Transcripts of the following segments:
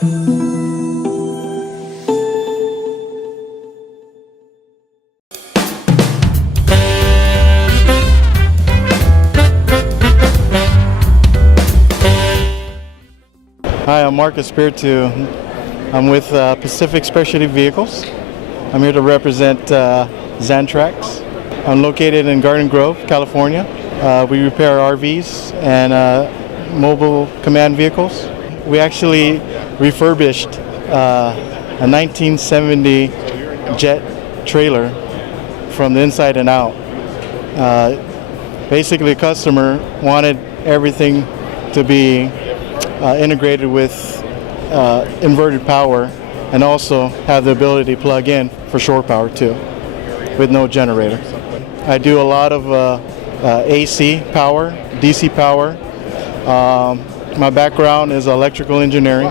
Hi, I'm Marcus Spiritu. I'm with Pacific Specialty Vehicles. I'm here to represent Xantrex. I'm located in Garden Grove, California. We repair RVs and mobile command vehicles. We actually refurbished a 1970 jet trailer from the inside and out. Basically, a customer wanted everything to be integrated with inverted power and also have the ability to plug in for shore power too, with no generator. I do a lot of AC power, DC power. My background is electrical engineering,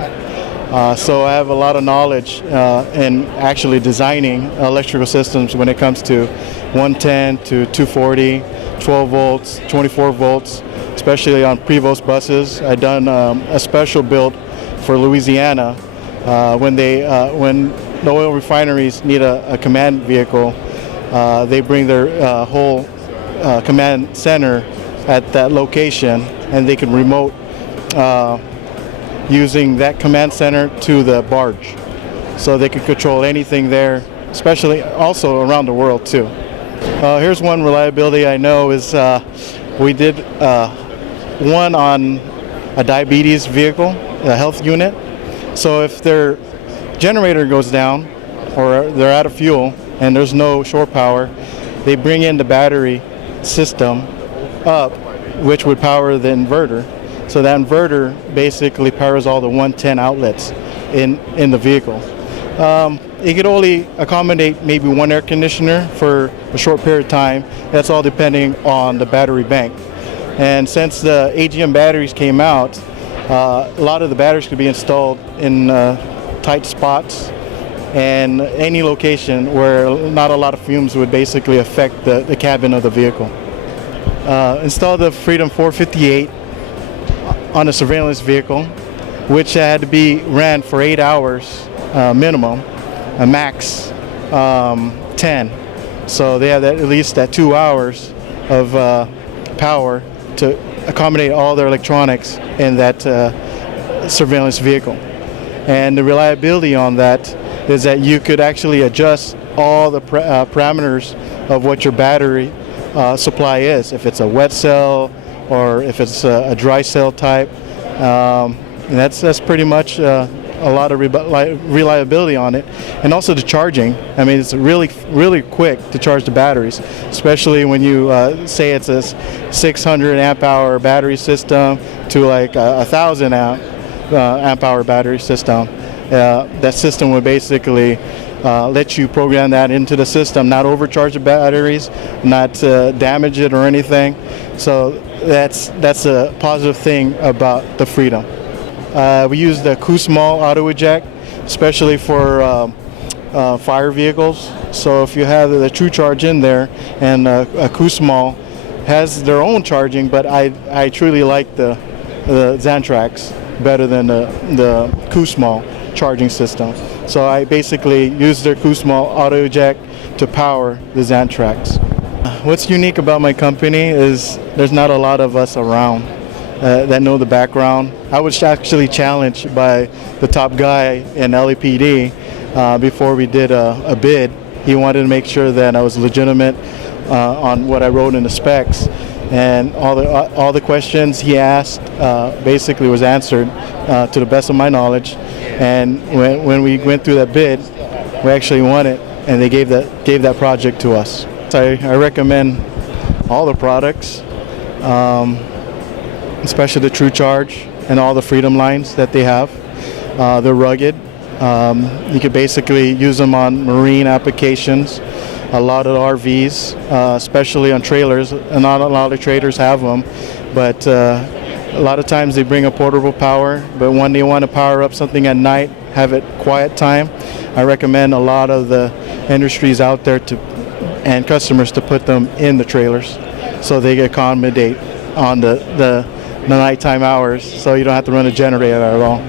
so I have a lot of knowledge in actually designing electrical systems when it comes to 110 to 240, 12 volts, 24 volts, especially on Prevost buses. I've done a special build for Louisiana when the oil refineries need a command vehicle. They bring their whole command center at that location, and they can remote using that command center to the barge. So they can control anything there, especially also around the world too. Here's one reliability I know is we did one on a diabetes vehicle, a health unit. So if their generator goes down or they're out of fuel and there's no shore power, they bring in the battery system up, which would power the inverter. So that inverter basically powers all the 110 outlets in the vehicle. It could only accommodate maybe one air conditioner for a short period of time. That's all depending on the battery bank. And since the AGM batteries came out, a lot of the batteries could be installed in tight spots and any location where not a lot of fumes would basically affect the cabin of the vehicle. Installed the Freedom 458 on a surveillance vehicle, which had to be ran for 8 hours minimum, a max 10. So they have at least that 2 hours of power to accommodate all their electronics in that surveillance vehicle. And the reliability on that is that you could actually adjust all the parameters of what your battery supply is, if it's a wet cell or if it's a dry cell type. And that's pretty much a lot of reliability on it. And also the charging. I mean, it's really quick to charge the batteries, especially when you say it's a 600 amp hour battery system to like a 1,000 amp hour battery system. That system would basically let you program that into the system, not overcharge the batteries, not damage it or anything. So that's a positive thing about the Freedom. We use the Q-Small auto eject, especially for fire vehicles. So if you have the True Charge in there, and a Q-Small has their own charging, but I truly like the Xantrex better than the Q-Small charging system. So I basically use their Q-Small auto eject to power the Xantrex. What's unique about my company is there's not a lot of us around that know the background. I was actually challenged by the top guy in LAPD before we did a bid. He wanted to make sure that I was legitimate on what I wrote in the specs, and all the questions he asked basically was answered to the best of my knowledge. And when we went through that bid, we actually won it, and they gave that project to us. So I recommend all the products, especially the True Charge and all the Freedom lines that they have. They're rugged. You could basically use them on marine applications, a lot of RVs, especially on trailers. And not a lot of traders have them, but a lot of times they bring a portable power, but when they want to power up something at night, have it quiet time, I recommend a lot of the industries out there and customers to put them in the trailers so they can accommodate on the nighttime hours, so you don't have to run a generator at all.